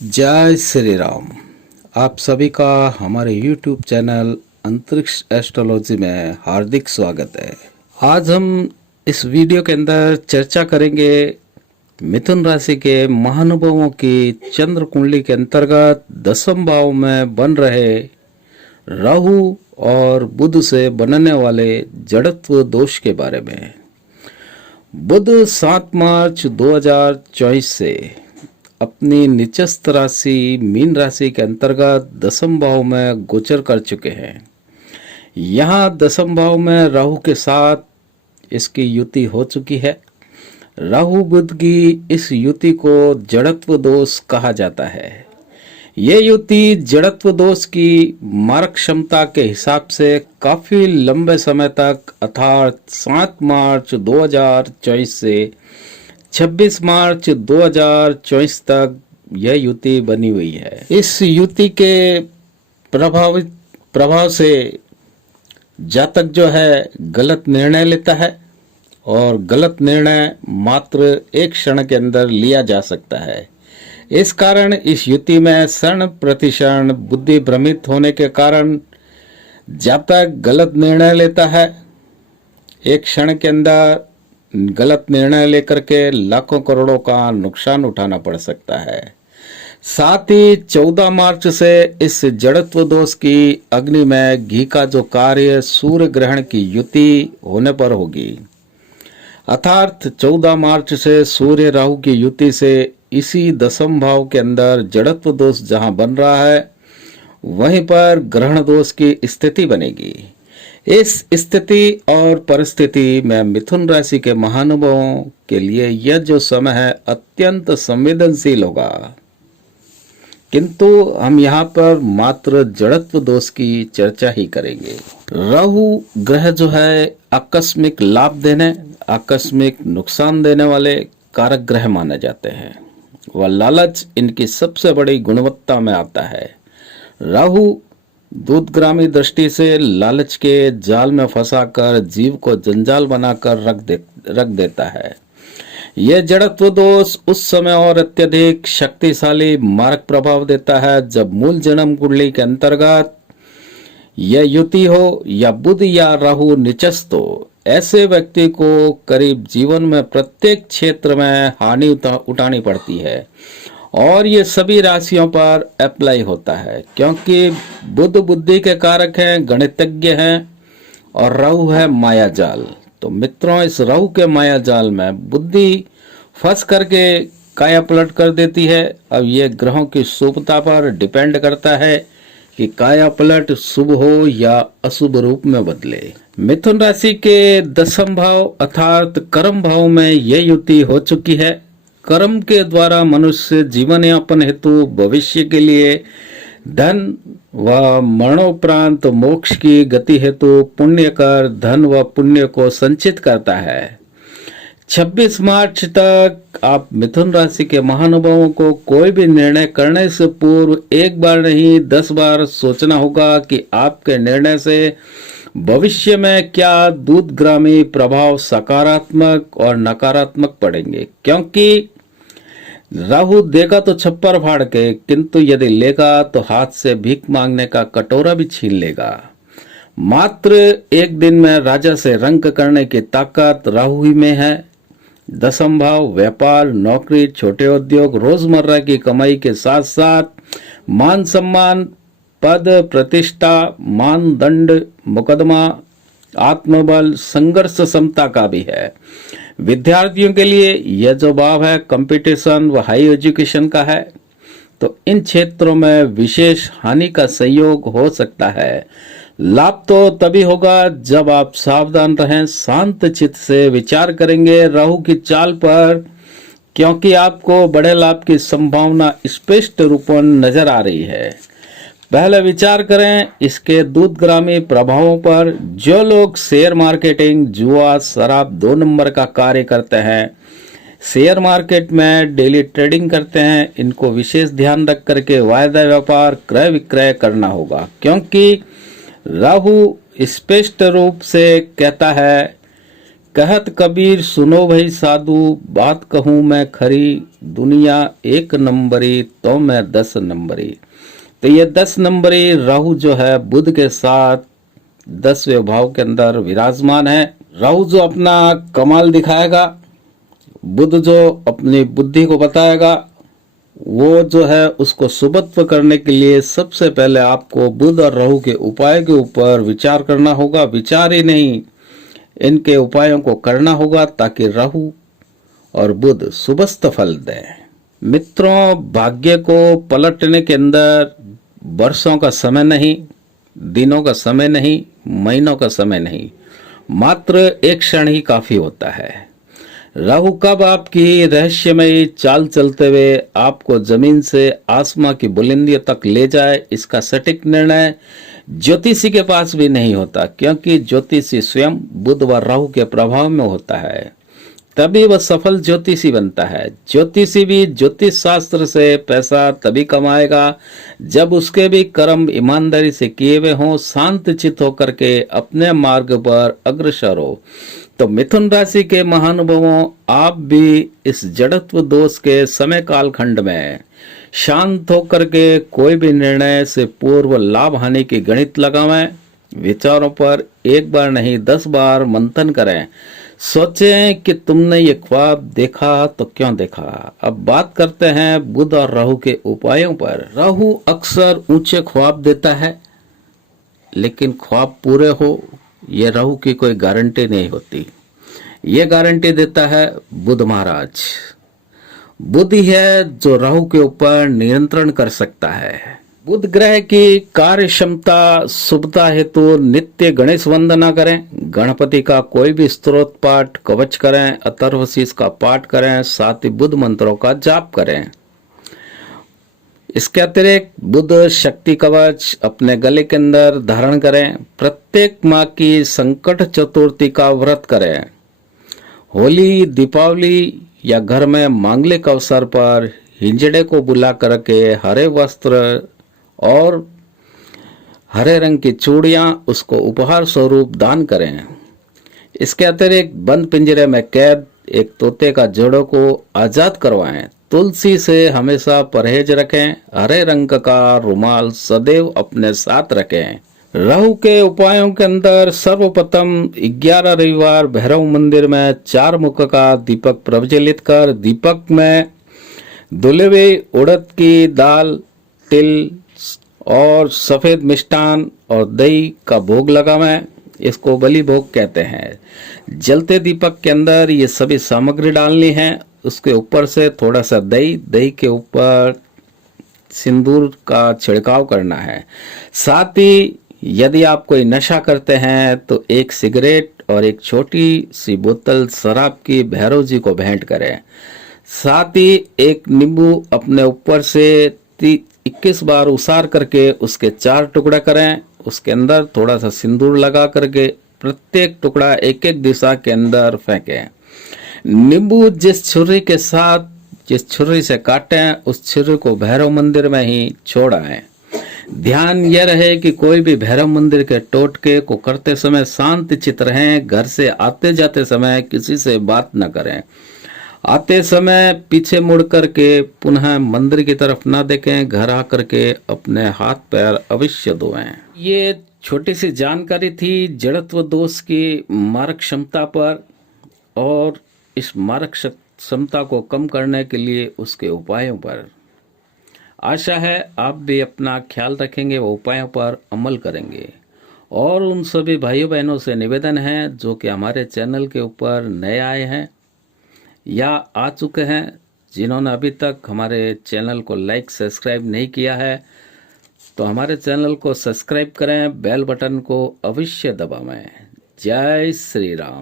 जय श्री राम। आप सभी का हमारे YouTube चैनल अंतरिक्ष एस्ट्रोलॉजी में हार्दिक स्वागत है। आज हम इस वीडियो के अंदर चर्चा करेंगे मिथुन राशि के महानुभावों की चंद्र कुंडली के अंतर्गत दसम भाव में बन रहे राहु और बुध से बनने वाले जड़त्व दोष के बारे में। बुध 7 मार्च 2024 से अपनी निचस्थ राशि मीन राशि के अंतर्गत दसम भाव में गोचर कर चुके हैं। यहाँ दसम भाव में राहु के साथ इसकी युति हो चुकी है। राहु बुध की इस युति को जड़त्व दोष कहा जाता है। ये युति जड़त्व दोष की मारक क्षमता के हिसाब से काफी लंबे समय तक अर्थात 7 मार्च 2024 से 26 मार्च 2024 तक यह युति बनी हुई है। इस युति के प्रभाव से जातक जो है गलत निर्णय लेता है और गलत निर्णय मात्र एक क्षण के अंदर लिया जा सकता है। इस कारण इस युति में क्षण प्रतिक्षण बुद्धि भ्रमित होने के कारण जातक गलत निर्णय लेता है। एक क्षण के अंदर गलत निर्णय लेकर के लाखों करोड़ों का नुकसान उठाना पड़ सकता है। साथ ही 14 मार्च से इस जड़त्व दोष की अग्नि में घी का जो कार्य सूर्य ग्रहण की युति होने पर होगी, अर्थात 14 मार्च से सूर्य राहु की युति से इसी दसम भाव के अंदर जड़त्व दोष जहां बन रहा है वहीं पर ग्रहण दोष की स्थिति बनेगी। इस स्थिति और परिस्थिति में मिथुन राशि के महानुभावों के लिए यह जो समय है अत्यंत संवेदनशील होगा, किंतु हम यहाँ पर मात्र जड़त्व दोष की चर्चा ही करेंगे। राहु ग्रह जो है आकस्मिक लाभ देने, आकस्मिक नुकसान देने वाले कारक ग्रह माने जाते हैं। वह लालच इनकी सबसे बड़ी गुणवत्ता में आता है। राहु दूरगामी दृष्टि से लालच के जाल में फंसाकर जीव को जंजाल बनाकर रख देता है। यह जड़त्व दोष उस समय और अत्यधिक शक्तिशाली मारक प्रभाव देता है जब मूल जन्म कुंडली के अंतर्गत यह युति हो या बुध या राहु निचस्त हो। ऐसे व्यक्ति को करीब जीवन में प्रत्येक क्षेत्र में हानि उठानी पड़ती है और ये सभी राशियों पर अप्लाई होता है, क्योंकि बुध बुद्धि के कारक हैं, गणितज्ञ हैं और राहु है माया जाल। तो मित्रों, इस राहु के माया जाल में बुद्धि फंस करके काया पलट कर देती है। अब ये ग्रहों की शुभता पर डिपेंड करता है कि काया पलट शुभ हो या अशुभ रूप में बदले। मिथुन राशि के दसम भाव अर्थात कर्म भाव में यह युति हो चुकी है। कर्म के द्वारा मनुष्य जीवन यापन हेतु भविष्य के लिए धन व मरणोपरांत मोक्ष की गति हेतु पुण्य कर धन व पुण्य को संचित करता है। 26 मार्च तक आप मिथुन राशि के महानुभावों को कोई भी निर्णय करने से पूर्व एक बार नहीं 10 बार सोचना होगा कि आपके निर्णय से भविष्य में क्या दूरगामी प्रभाव सकारात्मक और नकारात्मक पड़ेंगे, क्योंकि राहु देगा तो छप्पर फाड़ के, किंतु यदि लेगा तो हाथ से भीख मांगने का कटोरा भी छीन लेगा। मात्र एक दिन में राजा से रंक करने की ताकत राहु ही में है। दसम भाव व्यापार, नौकरी, छोटे उद्योग, रोजमर्रा की कमाई के साथ साथ मान सम्मान, पद प्रतिष्ठा, मानदंड, मुकदमा, आत्मबल, संघर्ष क्षमता का भी है। विद्यार्थियों के लिए यह जो भाव है कंपटीशन व हाई एजुकेशन का है, तो इन क्षेत्रों में विशेष हानि का संयोग हो सकता है। लाभ तो तभी होगा जब आप सावधान रहें, शांत चित्त से विचार करेंगे राहु की चाल पर, क्योंकि आपको बड़े लाभ की संभावना स्पष्ट रूप में नजर आ रही है। पहले विचार करें इसके दूरगामी प्रभावों पर। जो लोग शेयर मार्केटिंग, जुआ, शराब 2 नंबर का कार्य करते हैं, शेयर मार्केट में डेली ट्रेडिंग करते हैं, इनको विशेष ध्यान रख करके वायदा व्यापार क्रय विक्रय करना होगा, क्योंकि राहु स्पष्ट रूप से कहता है कहत कबीर सुनो भाई साधु, बात कहूं मैं खरी, दुनिया एक नंबरी तो मैं 10 नंबरी। तो ये 10 नंबरी राहु जो है बुध के साथ 10वें भाव के अंदर विराजमान है। राहु जो अपना कमाल दिखाएगा, बुध जो अपनी बुद्धि को बताएगा, वो जो है उसको सुबत्व करने के लिए सबसे पहले आपको बुध और राहु के उपाय के ऊपर विचार करना होगा। विचार ही नहीं, इनके उपायों को करना होगा ताकि राहु और बुध सुबस्त फल दें। मित्रों, भाग्य को पलटने के अंदर वर्षों का समय नहीं, दिनों का समय नहीं, महीनों का समय नहीं, मात्र एक क्षण ही काफी होता है। राहु कब आपकी रहस्यमयी चाल चलते हुए आपको जमीन से आसमां की बुलंदियों तक ले जाए, इसका सटीक निर्णय ज्योतिषी के पास भी नहीं होता, क्योंकि ज्योतिषी स्वयं बुध व राहु के प्रभाव में होता है, तभी वह सफल ज्योतिषी बनता है। ज्योतिषी भी ज्योतिष शास्त्र से पैसा तभी कमाएगा जब उसके भी कर्म ईमानदारी से किए हुए हों, शांत चित्त होकर के अपने मार्ग पर अग्रसर हो। तो मिथुन राशि के महानुभावों, आप भी इस जड़त्व दोष के समय काल खंड में शांत होकर के कोई भी निर्णय से पूर्व लाभ हानि की गणित लगावें। विचारों पर एक बार नहीं 10 बार मंथन करें। सोचें कि तुमने ये ख्वाब देखा तो क्यों देखा। अब बात करते हैं बुध और राहु के उपायों पर। राहु अक्सर ऊंचे ख्वाब देता है, लेकिन ख्वाब पूरे हो ये राहु की कोई गारंटी नहीं होती। ये गारंटी देता है बुध महाराज। बुध ही है जो राहु के ऊपर नियंत्रण कर सकता है। बुध ग्रह की कार्य क्षमता शुभता हेतु नित्य गणेश वंदना करें, गणपति का कोई भी स्तोत्र पाठ कवच करें, अथर्वशीष का पाठ करें, साथ ही बुध मंत्रों का जाप करें। इसके अतिरिक्त बुध शक्ति कवच अपने गले के अंदर धारण करें। प्रत्येक माह की संकट चतुर्थी का व्रत करें। होली, दीपावली या घर में मांगलिक अवसर पर हिंजड़े को बुला करके हरे वस्त्र और हरे रंग की चूड़ियां उसको उपहार स्वरूप दान करें। इसके अतिरिक्त बंद पिंजरे में कैद एक तोते का जोड़ों को आजाद करवाएं। तुलसी से हमेशा परहेज रखें। हरे रंग का रुमाल सदैव अपने साथ रखें। राहु के उपायों के अंदर सर्वप्रथम 11 रविवार भैरव मंदिर में 4 मुख का दीपक प्रज्वलित कर दीपक में धुले हुए उड़द की दाल, तिल और सफेद मिष्ठान और दही का भोग लगावें। इसको बलि भोग कहते हैं। जलते दीपक के अंदर ये सभी सामग्री डालनी है। उसके ऊपर से थोड़ा सा दही के ऊपर सिंदूर का छिड़काव करना है। साथ ही यदि आप कोई नशा करते हैं तो एक सिगरेट और एक छोटी सी बोतल शराब की भैरव जी को भेंट करें। साथ ही एक नींबू अपने ऊपर से 21 बार उसार करके उसके 4 टुकड़ा करें। उसके अंदर थोड़ा सा सिंदूर लगा करके प्रत्येक टुकड़ा एक एक दिशा के अंदर फेंकें। नींबू जिस छुरी से काटें उस छुरी को भैरव मंदिर में ही छोड़ आए। ध्यान यह रहे कि कोई भी भैरव मंदिर के टोटके को करते समय शांत चित्त रहें। घर से आते जाते समय किसी से बात न करें। आते समय पीछे मुड़ करके पुनः मंदिर की तरफ न देखें। घर आकर के अपने हाथ पैर अवश्य धोएं। ये छोटी सी जानकारी थी जड़त्व दोष की मारक क्षमता पर और इस मारक क्षमता को कम करने के लिए उसके उपायों पर। आशा है आप भी अपना ख्याल रखेंगे, वो उपायों पर अमल करेंगे। और उन सभी भाइयों बहनों से निवेदन है जो कि हमारे चैनल के ऊपर नए आए हैं या आ चुके हैं, जिन्होंने अभी तक हमारे चैनल को लाइक सब्सक्राइब नहीं किया है, तो हमारे चैनल को सब्सक्राइब करें, बेल बटन को अवश्य दबाएं। जय श्री राम।